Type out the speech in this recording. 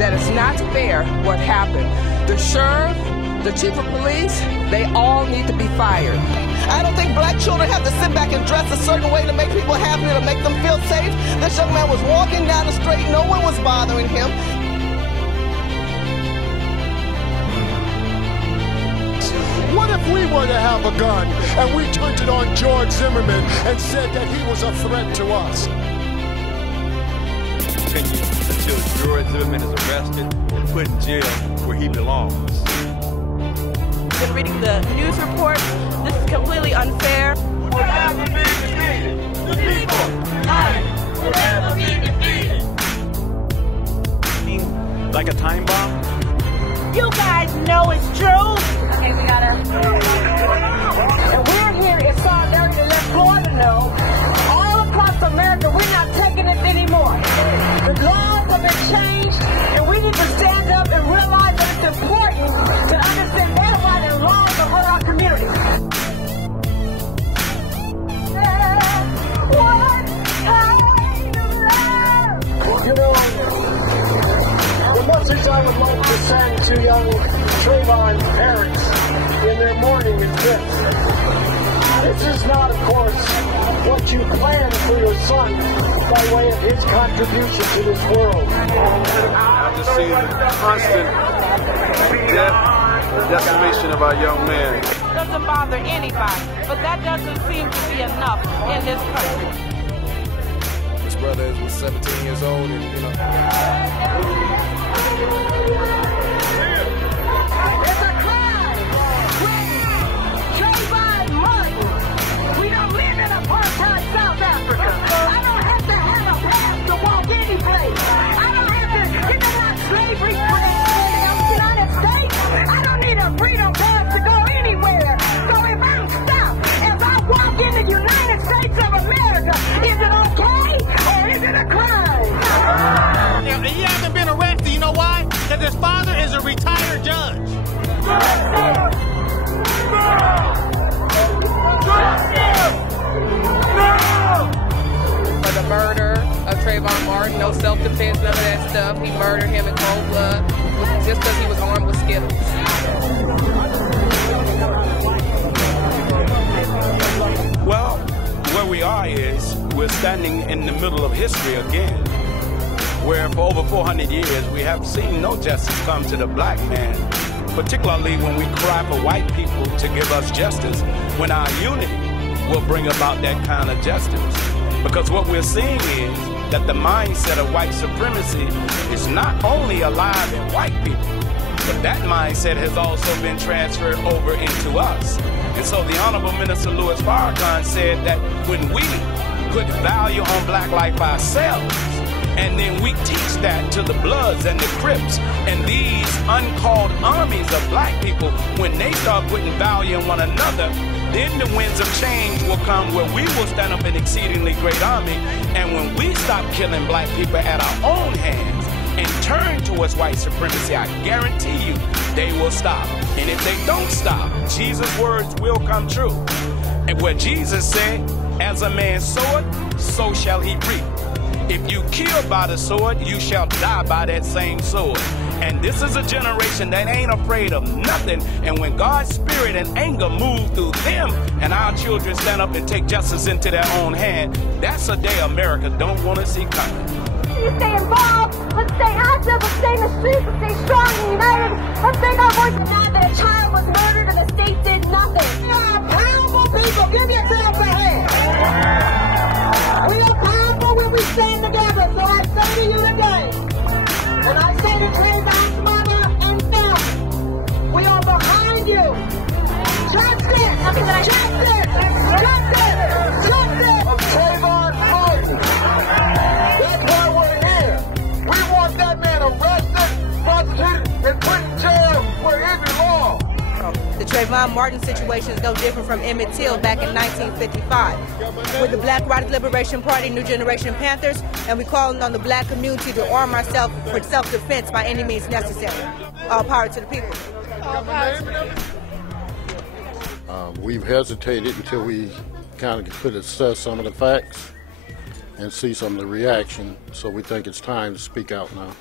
that it's not fair what happened. The sheriff, the chief of police, they all need to be fired. I don't think black children have to sit back and dress a certain way to make people happy, to make them feel safe. This young man was walking down the street, no one was bothering him. What if we were to have a gun and we turned it on George Zimmerman and said that he was a threat to us? Continue until George Zimmerman is arrested and put in jail where he belongs. Been reading the news report. This is completely unfair. We'll never be defeated. The people will never be defeated. Like a time bomb? You guys know it's true. Okay, we gotta. And we're here in solidarity to let Florida know, all across America, we're not taking it anymore. The laws have been changed, and we need to stand up and realize that it's important to understand their right and wrong of our community. You know, the message I would like to send to young Trayvon parents in their mourning is this. This is not, of course, what you planned for your son by way of his contribution to this world. I've just seen constant death, decimation of our young man. Doesn't bother anybody, but that doesn't seem to be enough in this country. His brother was 17 years old, and you know. It's a crime. Trayvon Martin. We don't live in apartheid South Africa. I don't have to have a pass to walk any place. I don't have to, you know what slavery for the United States? I don't need a freedom pass to go anywhere. So if I'm stopped, if I walk in the United States of America, is it okay or is it a crime? Yeah, he hasn't been arrested, you know why? Because his father is a retired judge. For the murder of Trayvon Martin, no self-defense, none of that stuff. He murdered him in cold blood just because he was armed with Skittles. Well, where we are is we're standing in the middle of history again, where for over 400 years we have seen no justice come to the black man, particularly when we cry for white people to give us justice, when our unity will bring about that kind of justice. Because what we're seeing is that the mindset of white supremacy is not only alive in white people, but that mindset has also been transferred over into us. And so the Honorable Minister Louis Farrakhan said that when we put value on black life ourselves, and then we teach that to the Bloods and the Crips and these uncalled armies of black people, when they start putting value in one another, then the winds of change will come where we will stand up an exceedingly great army. And when we stop killing black people at our own hands and turn towards white supremacy, I guarantee you they will stop. And if they don't stop, Jesus' words will come true. And what Jesus said, as a man soweth, so shall he reap. If you kill by the sword, you shall die by that same sword. And this is a generation that ain't afraid of nothing. And when God's spirit and anger move through them, and our children stand up and take justice into their own hand, that's a day America don't want to see coming. Let's stay involved, let's stay active, let's stay in the streets, let's stay strong and united. Let's make our voice now that a child was murdered and the state did nothing. We are powerful people. Give yourself a hand. We are powerful when we stand together. So I say to you today, and I say to Trayvon's mother and family, we are behind you. Justice! Justice! Justice! Justice! Of Trayvon Martin. That's why we're here. We want that man arrested, prosecuted, and put in jail where he belongs. The Trayvon Martin situation is no different from Emmett Till back in 1955. We're the Black Riders Liberation Party, New Generation Panthers, and we're calling on the black community to arm ourselves for self-defense by any means necessary. All power to the people. All power to the people. We've hesitated until we kind of could assess some of the facts and see some of the reaction, so we think it's time to speak out now.